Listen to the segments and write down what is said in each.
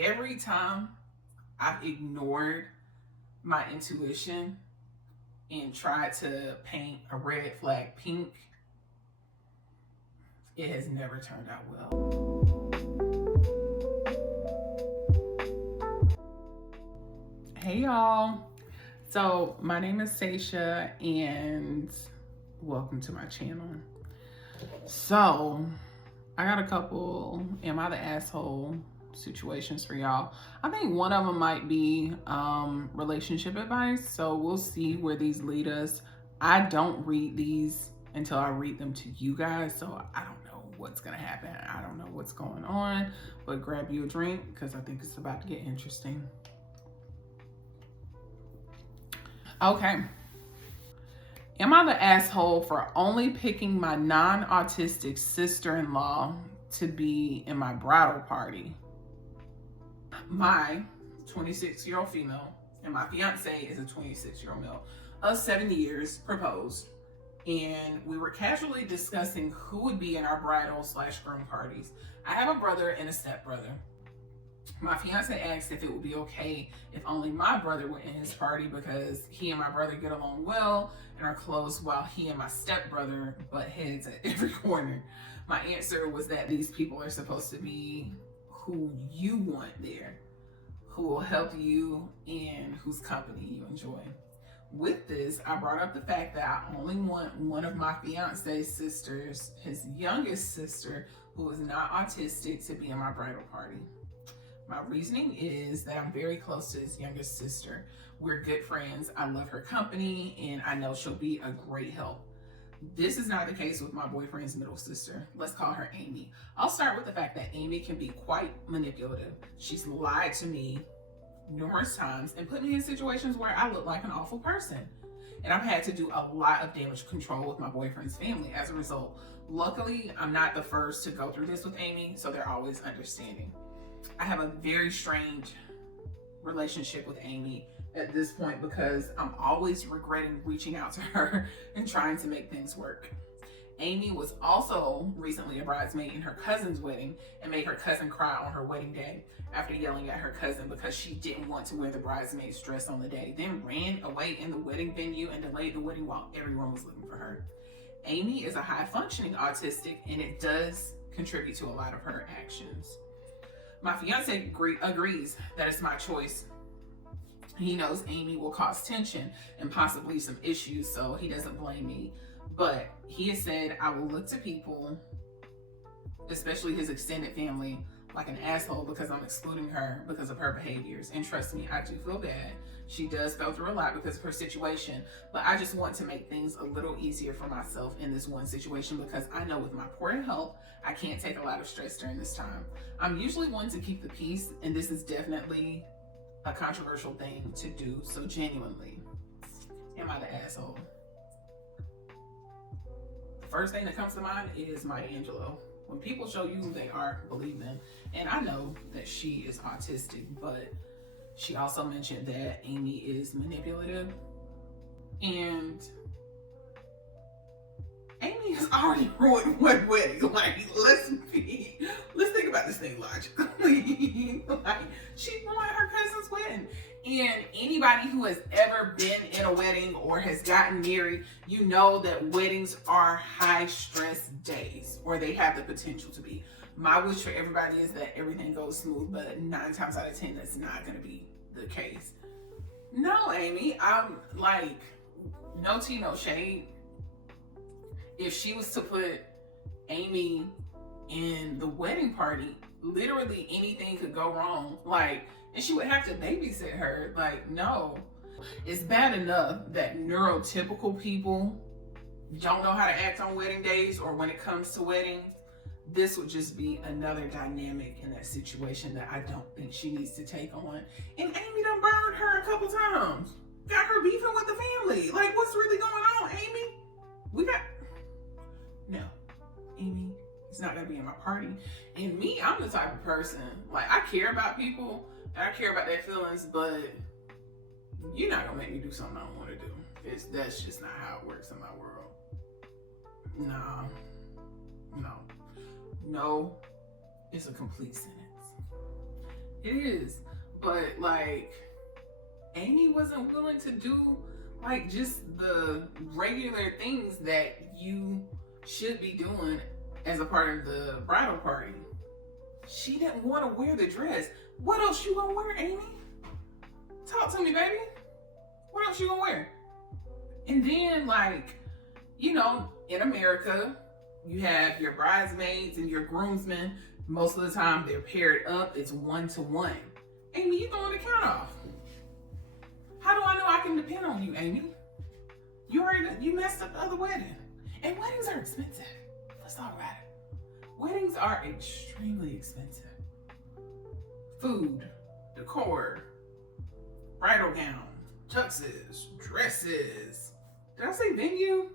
Every time I've ignored my intuition and tried to paint a red flag pink, it has never turned out well. Hey y'all. So my name is Seisha and welcome to my channel. So I got a couple am I the asshole situations for y'all. I think one of them might be relationship advice. So we'll see where these lead us. I don't read these until I read them to you guys. So I don't know what's gonna happen. I don't know what's going on, but grab you a drink because I think it's about to get interesting. Okay. Am I the asshole for only picking my non-autistic sister-in-law to be in my bridal party? My 26-year-old female and my fiance is a 26-year-old male of 7 years proposed. And we were casually discussing who would be in our bridal/groom parties. I have a brother and a stepbrother. My fiance asked if it would be okay if only my brother went in his party because he and my brother get along well and are close, while he and my stepbrother butt heads at every corner. My answer was that these people are supposed to be who you want there, who will help you and whose company you enjoy. With this, I brought up the fact that I only want one of my fiance's sisters, his youngest sister, who is not autistic, to be in my bridal party. My reasoning is that I'm very close to his youngest sister. We're good friends. I love her company and I know she'll be a great help. This is not the case with my boyfriend's middle sister. Let's call her Amy. I'll start with the fact that Amy can be quite manipulative. She's lied to me numerous times and put me in situations where I look like an awful person. And I've had to do a lot of damage control with my boyfriend's family as a result. Luckily, I'm not the first to go through this with Amy, so they're always understanding. I have a very strange relationship with Amy at this point because I'm always regretting reaching out to her and trying to make things work. Amy was also recently a bridesmaid in her cousin's wedding and made her cousin cry on her wedding day after yelling at her cousin because she didn't want to wear the bridesmaid's dress on the day, then ran away in the wedding venue and delayed the wedding while everyone was looking for her. Amy is a high-functioning autistic and it does contribute to a lot of her actions. My fiance agrees that it's my choice. He knows Amy will cause tension and possibly some issues, so he doesn't blame me. But he has said I will look to people, especially his extended family, like an asshole because I'm excluding her because of her behaviors. And trust me, I do feel bad. She does go through a lot because of her situation, but I just want to make things a little easier for myself in this one situation because I know with my poor health, I can't take a lot of stress during this time. I'm usually one to keep the peace, and this is definitely a controversial thing to do. So genuinely, am I the asshole? The first thing that comes to mind is Maya Angelou. When people show you who they are, believe them. And I know that she is autistic, but she also mentioned that Amy is manipulative. And Amy has already ruined one wedding. Like, let's think about this thing logically. Like, she ruined her cousin's wedding. And anybody who has ever been in a wedding or has gotten married, you know that weddings are high stress days, or they have the potential to be. My wish for everybody is that everything goes smooth, but 9 times out of 10, that's not going to be the case. No, Amy, I'm like, no tea, no shade. If she was to put Amy in the wedding party, literally anything could go wrong. Like, and she would have to babysit her. Like, no. It's bad enough that neurotypical people don't know how to act on wedding days or when it comes to weddings. This would just be another dynamic in that situation that I don't think she needs to take on. And Amy done burned her a couple times. Got her beefing with the family. Like, what's really going on, Amy? No, Amy is not gonna be in my party. And me, I'm the type of person, like, I care about people and I care about their feelings, but you're not gonna make me do something I don't want to do. That's just not how it works in my world. No. No is a complete sentence. It is. But like, Amy wasn't willing to do like just the regular things that you should be doing as a part of the bridal party. She didn't want to wear the dress. What else you gonna wear, Amy? Talk to me, baby. What else you gonna wear? And then, like, you know, in America, you have your bridesmaids and your groomsmen. Most of the time, they're paired up. It's 1-to-1. Amy, you throwing the count off. How do I know I can depend on you, Amy? You messed up the other wedding. And weddings are expensive. Let's talk about it. Weddings are extremely expensive. Food, decor, bridal gown, tuxes, dresses. Did I say venue?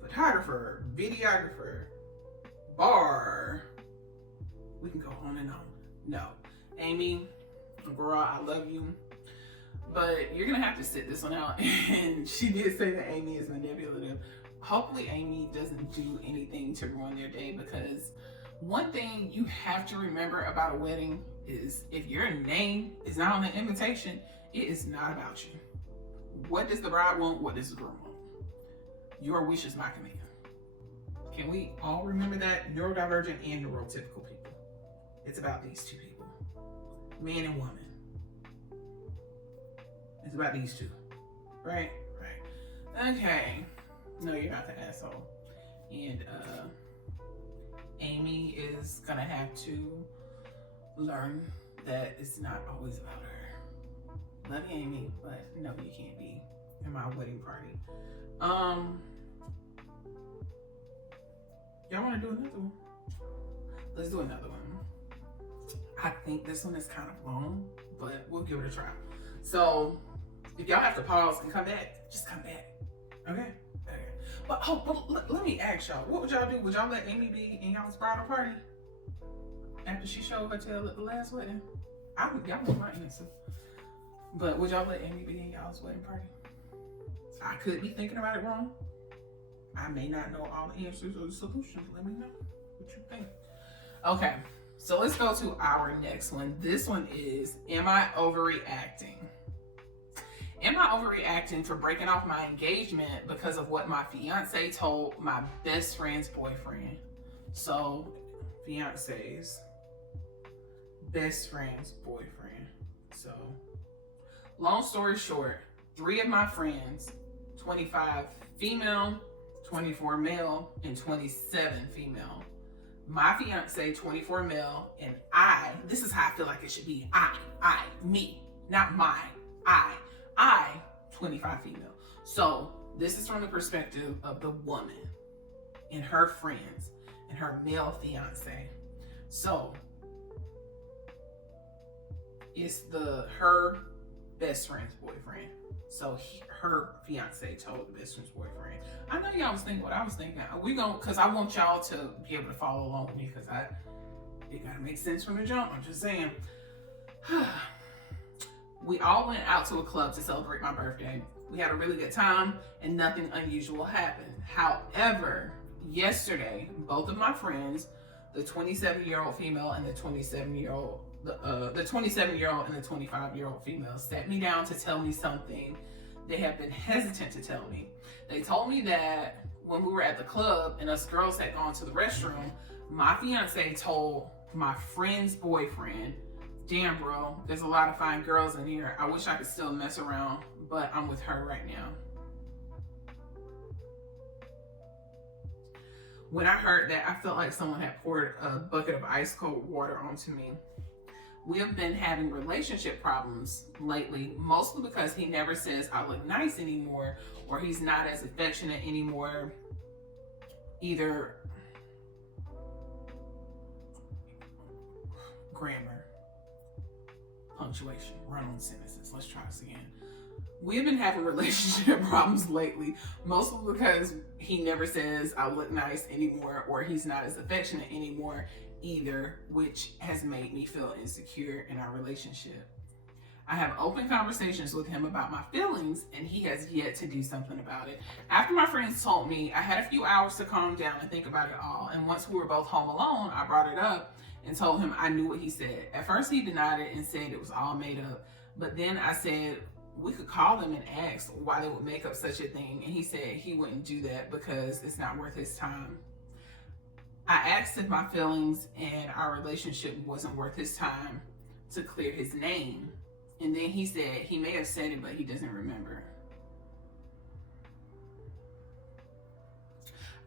Photographer, videographer, bar. We can go on and on. No. Amy, girl, I love you. But you're gonna have to sit this one out. And she did say that Amy is manipulative. Hopefully Amy doesn't do anything to ruin their day, because one thing you have to remember about a wedding is if your name is not on the invitation, it is not about you. What does the bride want? What does the groom want? Your wish is my command. Can we all remember that? Neurodivergent and neurotypical people. It's about these two people. Man and woman. It's about these two. Right? Right. Okay. No, you're not the asshole. And Amy is gonna have to learn that it's not always about her. Love you, Amy, but no, you can't be in my wedding party. Y'all wanna do another one? Let's do another one. I think this one is kind of long, but we'll give it a try. So if y'all have to pause and come back, just come back. Okay? But let me ask y'all, what would y'all do? Would y'all let Amy be in y'all's bridal party after she showed her tail at the last wedding? Y'all know my answer. But would y'all let Amy be in y'all's wedding party? I could be thinking about it wrong. I may not know all the answers or the solutions. Let me know what you think. Okay, so let's go to our next one. This one is, am I overreacting? Am I overreacting for breaking off my engagement because of what my fiance told my best friend's boyfriend? So, fiance's best friend's boyfriend. So, long story short, 3 of my friends, 25 female, 24 male, and 27 female. My fiance, 24 male, and this is how I feel like it should be. Me, not mine. I, 25 female. So this is from the perspective of the woman and her friends and her male fiance. So it's her best friend's boyfriend. So her fiance told the best friend's boyfriend. I know y'all was thinking what I was thinking. Cause I want y'all to be able to follow along with me, cause it gotta make sense from the jump. I'm just saying. We all went out to a club to celebrate my birthday. We had a really good time and nothing unusual happened. However, yesterday, both of my friends, the 27-year-old female and the 27-year-old, the 27-year-old and the 25-year-old female sat me down to tell me something they have been hesitant to tell me. They told me that when we were at the club and us girls had gone to the restroom, my fiance told my friend's boyfriend, damn bro, there's a lot of fine girls in here. I wish I could still mess around, but I'm with her right now. When I heard that, I felt like someone had poured a bucket of ice cold water onto me. We have been having relationship problems lately, mostly because he never says I look nice anymore, or he's not as affectionate anymore. Either grammar, punctuation, run-on sentences. Let's try this again. We've been having relationship problems lately, mostly because he never says I look nice anymore, or he's not as affectionate anymore either, which has made me feel insecure in our relationship. I have open conversations with him about my feelings, and he has yet to do something about it. After my friends told me, I had a few hours to calm down and think about it all, and once we were both home alone, I brought it up, and told him I knew what he said. At first he denied it and said it was all made up. But then I said we could call them and ask why they would make up such a thing. And he said he wouldn't do that because it's not worth his time. I asked if my feelings and our relationship wasn't worth his time to clear his name. And then he said he may have said it, but he doesn't remember.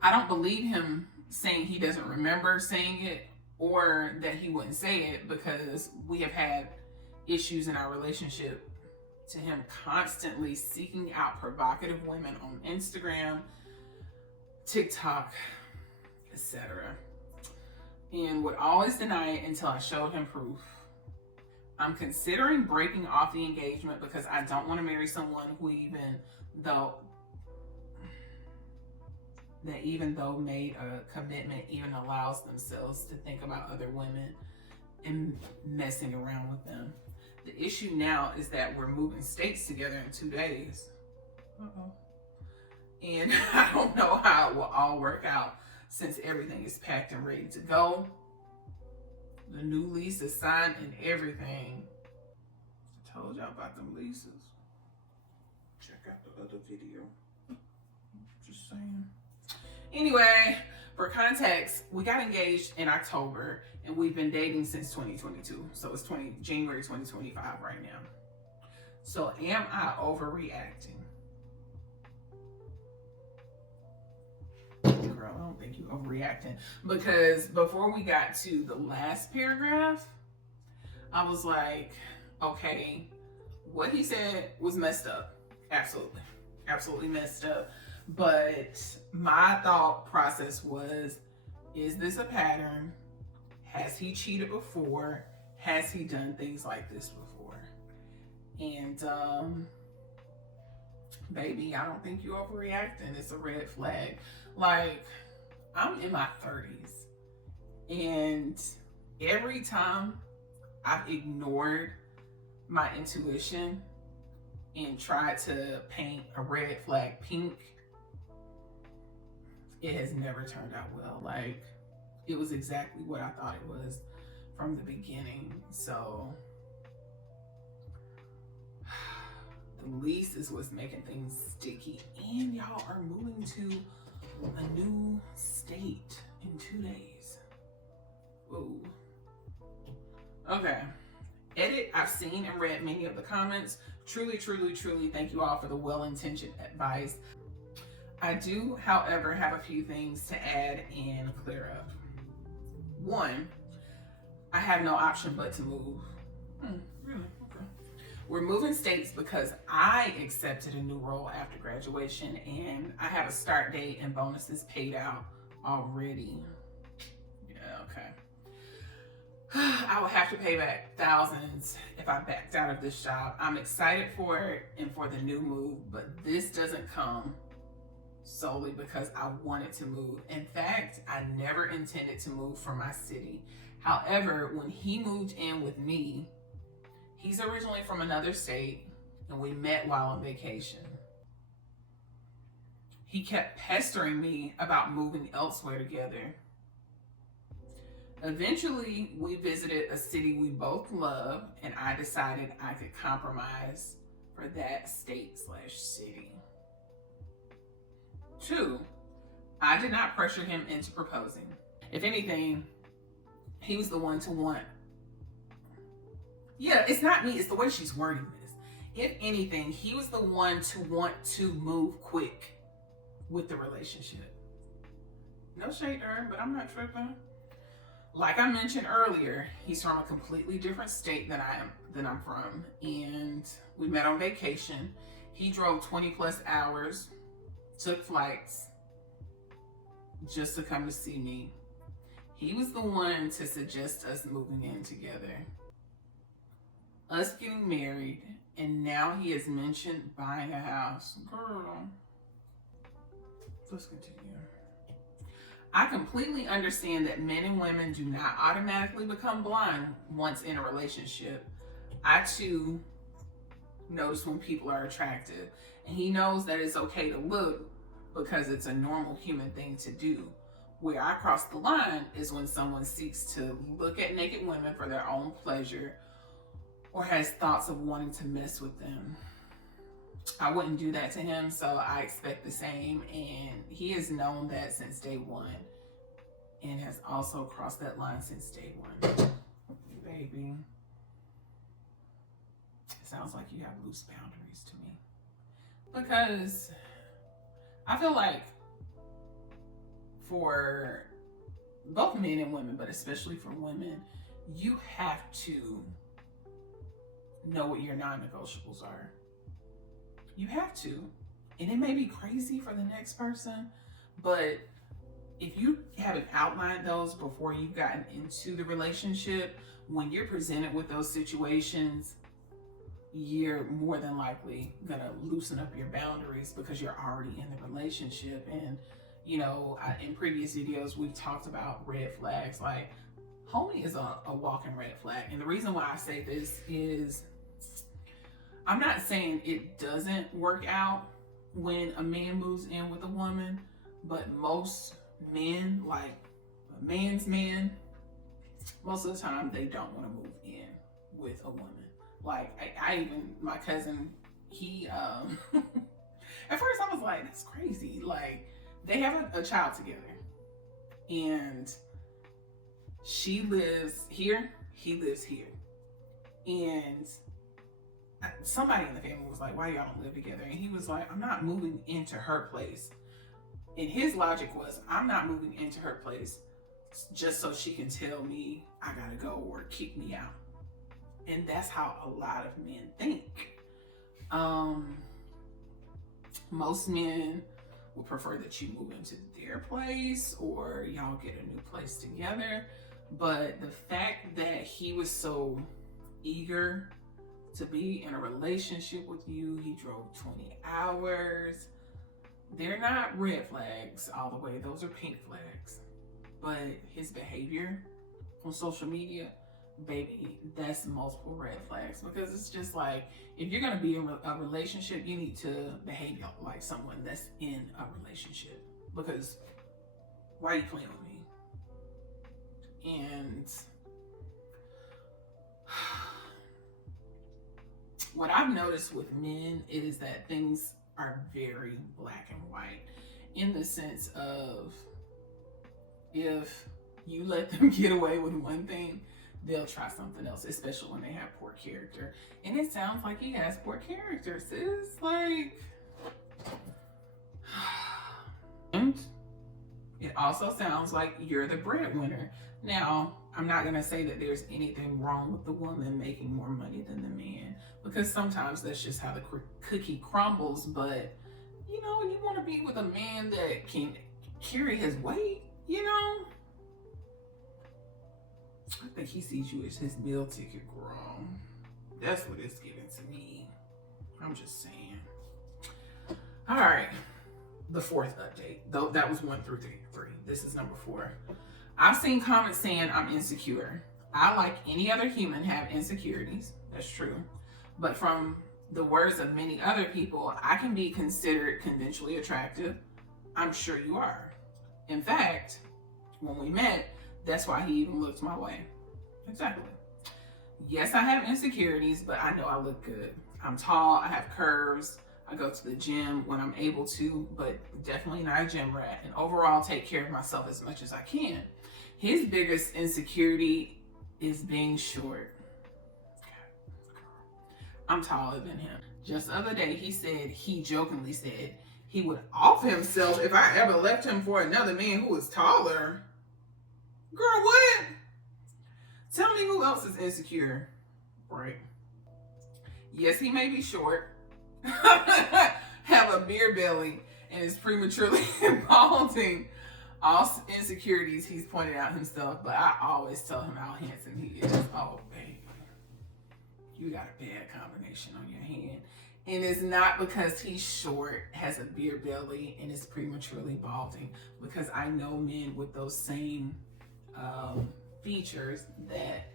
I don't believe him saying he doesn't remember saying it or that he wouldn't say it, because we have had issues in our relationship to him constantly seeking out provocative women on Instagram, TikTok, etc. And would always deny it until I showed him proof. I'm considering breaking off the engagement because I don't want to marry someone who even though made a commitment even allows themselves to think about other women and messing around with them. The issue now is that we're moving states together in 2 days. And I don't know how it will all work out since everything is packed and ready to go. The new lease is signed and everything. I told y'all about them leases. Check out the other video. Just saying. Anyway, for context, we got engaged in October and we've been dating since 2022. So it's January 2025 right now. So am I overreacting? Girl, I don't think you overreacting, because before we got to the last paragraph, I was like, okay, what he said was messed up. Absolutely messed up. But my thought process was, is this a pattern? Has he cheated before? Has he done things like this before? And baby, I don't think you're overreacting. It's a red flag. Like, I'm in my 30s, and every time I've ignored my intuition and tried to paint a red flag pink, it has never turned out well. Like, it was exactly what I thought it was from the beginning. So the lease is what's making things sticky, and y'all are moving to a new state in 2 days. Whoa. Okay. Edit, I've seen and read many of the comments. Truly, thank you all for the well-intentioned advice. I do, however, have a few things to add and clear up. One, I have no option but to move. Really? Okay. We're moving states because I accepted a new role after graduation, and I have a start date and bonuses paid out already. Yeah, okay. I will have to pay back thousands if I backed out of this job. I'm excited for it and for the new move, but this doesn't come solely because I wanted to move. In fact, I never intended to move from my city. However, when he moved in with me, he's originally from another state, and we met while on vacation. He kept pestering me about moving elsewhere together. Eventually, we visited a city we both love, and I decided I could compromise for that state/city. 2, I did not pressure him into proposing. If anything, he was the one to want. Yeah, it's not me, it's the way she's wording this. If anything, he was the one to want to move quick with the relationship. No shade to her, but I'm not tripping. Like I mentioned earlier, he's from a completely different state than I'm from, and we met on vacation. He drove 20+ hours, took flights just to come to see me. He was the one to suggest us moving in together, us getting married, and now he has mentioned buying a house. Girl, let's continue. I completely understand that men and women do not automatically become blind once in a relationship. I too notice when people are attractive, and he knows that it's okay to look because it's a normal human thing to do. Where I cross the line is when someone seeks to look at naked women for their own pleasure or has thoughts of wanting to mess with them. I wouldn't do that to him, so I expect the same, and he has known that since day one and has also crossed that line since day one. Baby, it sounds like you have loose boundaries to me, because I feel like for both men and women, but especially for women, you have to know what your non-negotiables are. You have to. And it may be crazy for the next person, but if you haven't outlined those before you've gotten into the relationship, when you're presented with those situations, you're more than likely gonna loosen up your boundaries because you're already in the relationship. And you know, in previous videos, we've talked about red flags. Like, homie is a walking red flag. And the reason why I say this is, I'm not saying it doesn't work out when a man moves in with a woman, but most men, like a man's man, most of the time they don't want to move in with a woman. Like, I even, my cousin, he, at first I was like, that's crazy. Like, they have a child together, and she lives here, he lives here. And somebody in the family was like, why y'all don't live together? And he was like, I'm not moving into her place. And his logic was, I'm not moving into her place just so she can tell me I gotta go or kick me out. And that's how a lot of men think. Most men would prefer that you move into their place or y'all get a new place together. But the fact that he was so eager to be in a relationship with you, he drove 20 hours. They're not red flags all the way, those are pink flags. But his behavior on social media, baby, that's multiple red flags, because it's just like, if you're going to be in a relationship, you need to behave like someone that's in a relationship, because why are you playing with me? And what I've noticed with men is that things are very black and white, in the sense of, if you let them get away with one thing, they'll try something else, especially when they have poor character. And it sounds like he has poor character, sis. Like, and it also sounds like you're the breadwinner. Now, I'm not gonna say that there's anything wrong with the woman making more money than the man, because sometimes that's just how the cookie crumbles. But you know, you want to be with a man that can carry his weight, you know. I think he sees you as his meal ticket, girl. That's what it's giving to me. I'm just saying. All right, the fourth update, though that was 1 through 3. This is number 4. I've seen comments saying I'm insecure. I, like any other human, have insecurities. That's true. But from the words of many other people, I can be considered conventionally attractive. I'm sure you are. In fact, when we met, that's why he even looked my way. Exactly. Yes, I have insecurities, but I know I look good. I'm tall, I have curves, I go to the gym when I'm able to, but definitely not a gym rat. And overall, take care of myself as much as I can. His biggest insecurity is being short. I'm taller than him. Just the other day, he jokingly said he would off himself if I ever left him for another man who was taller. Girl, what? Tell me who else is insecure, right? Yes, he may be short, have a beer belly, and is prematurely balding. All insecurities he's pointed out himself, but I always tell him how handsome he is. Oh, baby, you got a bad combination on your hand. And it's not because he's short, has a beer belly, and is prematurely balding, because I know men with those same features that,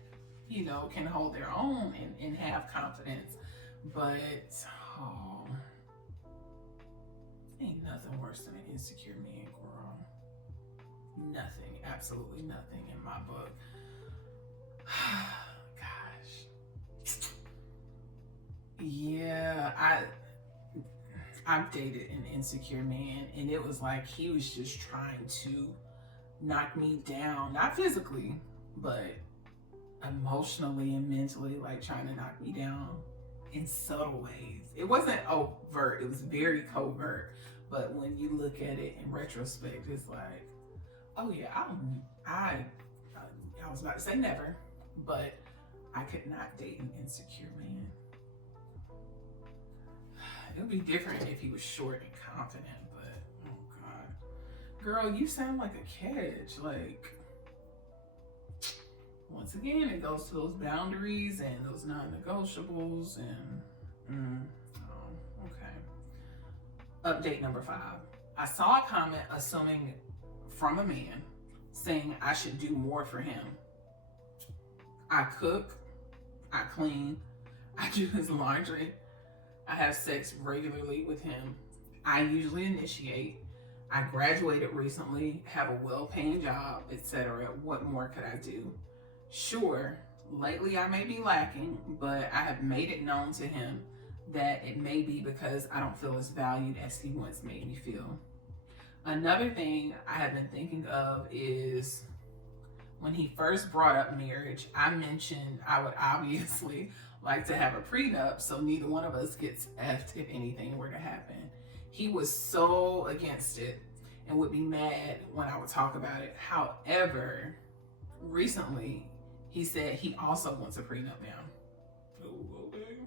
you know, can hold their own and have confidence. But ain't nothing worse than an insecure man, girl. nothing, absolutely nothing in my book. Gosh. Yeah, I've dated an insecure man, and it was like he was just trying to knock me down, not physically, but emotionally and mentally, like trying to knock me down in subtle ways. It wasn't overt, it was very covert. But when you look at it in retrospect, it's like, oh yeah, I was about to say never, but I could not date an insecure man. It would be different if he was short and confident, but oh god, girl, you sound like a catch. Like, once again, it goes to those boundaries and those non-negotiables and okay. Update number 5. I saw a comment assuming from a man saying I should do more for him. I cook, I clean, I do his laundry, I have sex regularly with him, I usually initiate, I graduated recently, have a well-paying job, etc. What more could I do? Sure, lately I may be lacking, but I have made it known to him that it may be because I don't feel as valued as he once made me feel. Another thing I have been thinking of is when he first brought up marriage, I mentioned I would obviously like to have a prenup so neither one of us gets effed if anything were to happen. He was so against it and would be mad when I would talk about it. However, recently, he said he also wants a prenup now. Ooh, okay.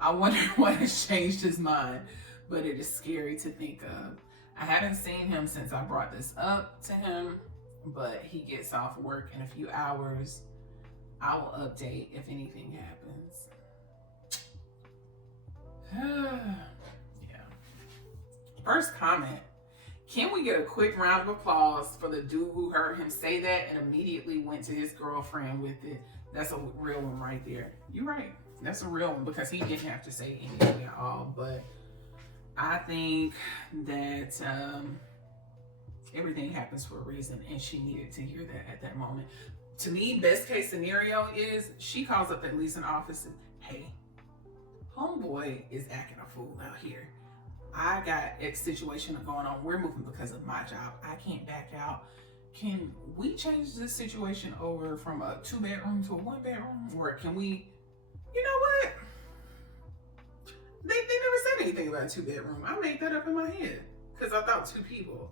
I wonder what has changed his mind, but it is scary to think of. I haven't seen him since I brought this up to him, but he gets off work in a few hours. I will update if anything happens. Yeah. First comment. Can we get a quick round of applause for the dude who heard him say that and immediately went to his girlfriend with it? That's a real one right there. You're right. That's a real one because he didn't have to say anything at all. But I think that everything happens for a reason, and she needed to hear that at that moment. To me, best case scenario is she calls up that leasing office and, hey, homeboy is acting a fool out here. I got X situation going on. We're moving because of my job. I can't back out. Can we change this situation over from a 2-bedroom to a 1-bedroom? Or can we, you know what? They never said anything about a 2-bedroom. I made that up in my head because I thought 2 people.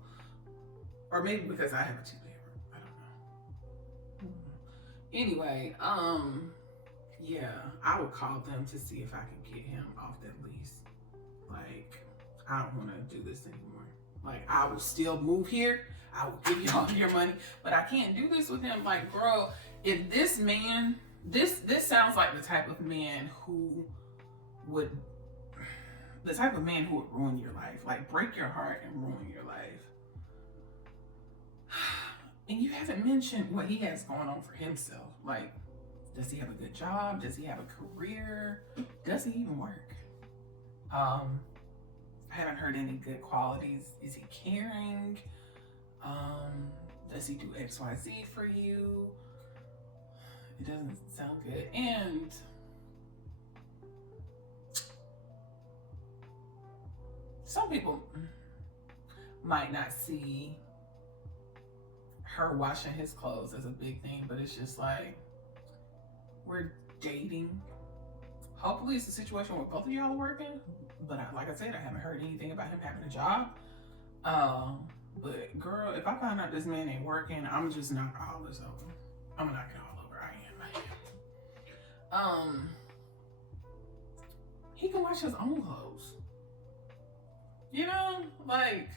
Or maybe because I have a 2-bedroom. I don't know. Anyway, yeah, I would call them to see if I can get him off that lease. Like, I don't want to do this anymore. Like, I will still move here. I will give you all your money, but I can't do this with him. Like, bro, if this man, this sounds like the type of man who would ruin your life. Like, break your heart and ruin your life. And you haven't mentioned what he has going on for himself. Like, does he have a good job? Does he have a career? Does he even work? I haven't heard any good qualities. Is he caring? Does he do XYZ for you? It doesn't sound good. And some people might not see her washing his clothes as a big thing, but it's just like, we're dating. Hopefully it's a situation where both of y'all are working, but like I said, I haven't heard anything about him having a job. But girl, if I find out this man ain't working, I'm just knocking all this over. I'm gonna knock it all over. I am. He can wash his own clothes. You know, like,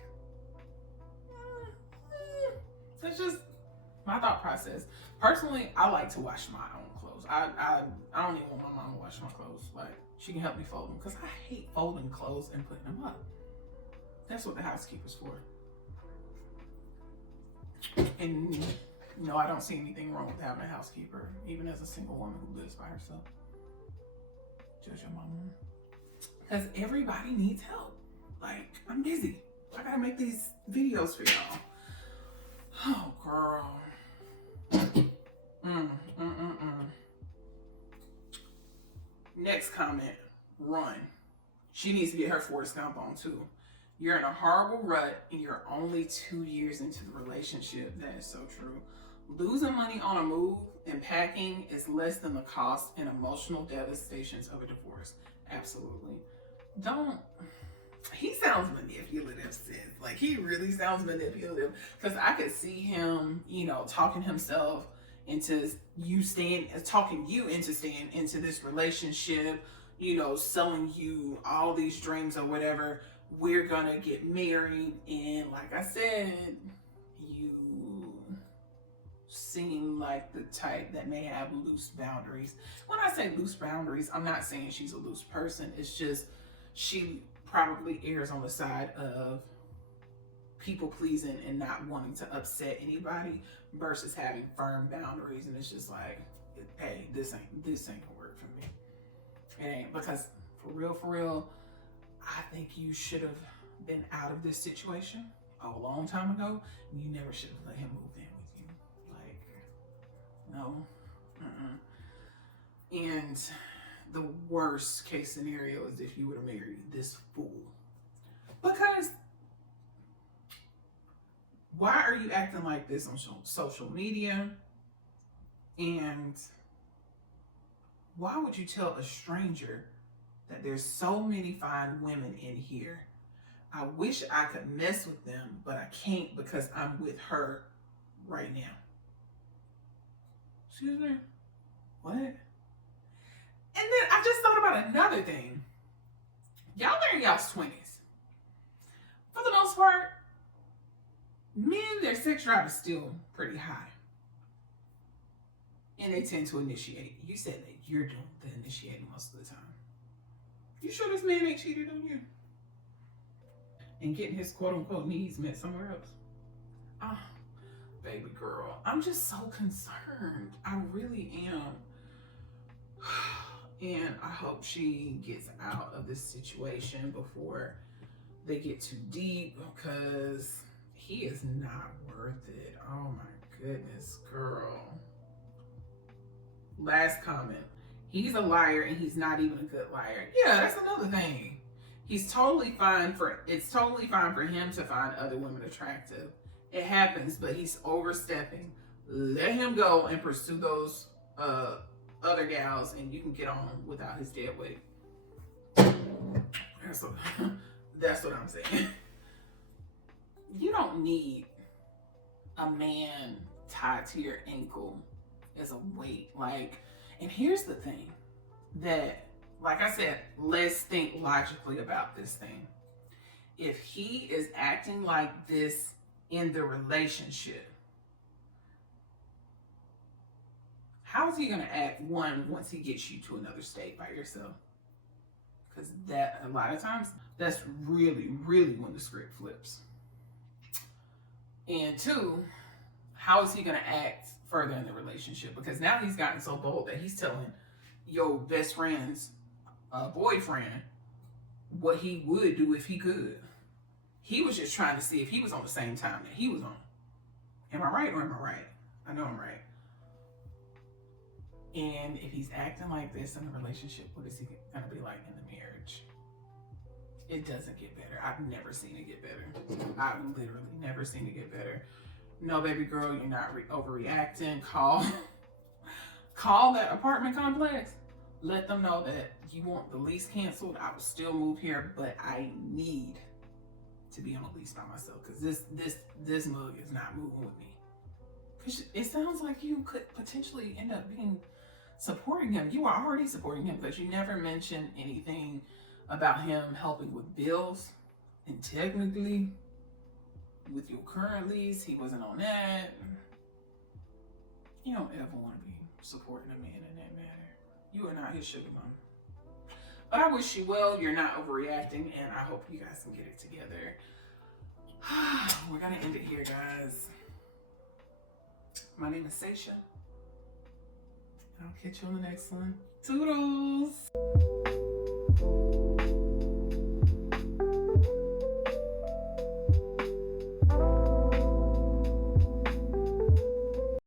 that's just my thought process. Personally, I like to wash my own clothes. I don't even want my mom to wash my clothes. Like, she can help me fold them because I hate folding clothes and putting them up. That's what the housekeeper's for. And no, I don't see anything wrong with having a housekeeper, even as a single woman who lives by herself. Just your mama. Because everybody needs help. Like, I'm busy. I gotta make these videos for y'all. Oh, girl. Mm, mm, mm, mm. Next comment, run. She needs to get her Forrest Gump on too. You're in a horrible rut and you're only 2 years into the relationship. That is so true. Losing money on a move and packing is less than the cost and emotional devastations of a divorce. Absolutely. Don't. He sounds manipulative, sis. Like, he really sounds manipulative. Because I could see him, talking himself into talking you into staying into this relationship, selling you all these dreams or whatever. We're gonna get married, and like I said, you seem like the type that may have loose boundaries. When I say loose boundaries, I'm not saying she's a loose person. It's just she probably errs on the side of people pleasing and not wanting to upset anybody versus having firm boundaries. And it's just like, hey, this ain't gonna work for me. It ain't, because for real, I think you should have been out of this situation a long time ago. You never should have let him move in with you. Like, no. And the worst case scenario is if you would have married this fool. Because why are you acting like this on social media? And why would you tell a stranger that there's so many fine women in here? I wish I could mess with them, but I can't because I'm with her right now. Excuse me? What? And then I just thought about another thing. Y'all are in y'all's 20s. For the most part, men, their sex drive is still pretty high. And they tend to initiate. You said that you're doing the initiating most of the time. You sure this man ain't cheated on you? And getting his quote-unquote needs met somewhere else? Oh, baby girl, I'm just so concerned. I really am. And I hope she gets out of this situation before they get too deep, because he is not worth it. Oh my goodness, girl. Last comment. He's a liar and he's not even a good liar. Yeah, that's another thing. It's totally fine for him to find other women attractive. It happens, but he's overstepping. Let him go and pursue those other gals, and you can get on without his dead weight. That's what I'm saying. You don't need a man tied to your ankle as a weight. And here's the thing that, like I said, let's think logically about this thing. If he is acting like this in the relationship, how is he going to act, once he gets you to another state by yourself? Because that, a lot of times, that's really when the script flips. And two, how is he going to act further in the relationship? Because now he's gotten so bold that he's telling your best friend's boyfriend what he would do if he could. He was just trying to see if he was on the same time that he was on. Am I right or am I right? I know I'm right. And if he's acting like this in a relationship, what is he going to be like in the marriage? It doesn't get better. I've never seen it get better. I've literally never seen it get better. No, baby girl, you're not overreacting. Call that apartment complex. Let them know that you want the lease canceled. I will still move here, but I need to be on a lease by myself, because this mug is not moving with me. Because it sounds like you could potentially end up supporting him. You are already supporting him, but you never mentioned anything about him helping with bills. And technically, with your current lease, he wasn't on that. You don't ever want to be supporting a man in that matter. You are not his sugar mama. But I wish you well. You're not overreacting, and I hope you guys can get it together. We're going to end it here, guys. My name is Seisha. I'll catch you on the next one. Toodles!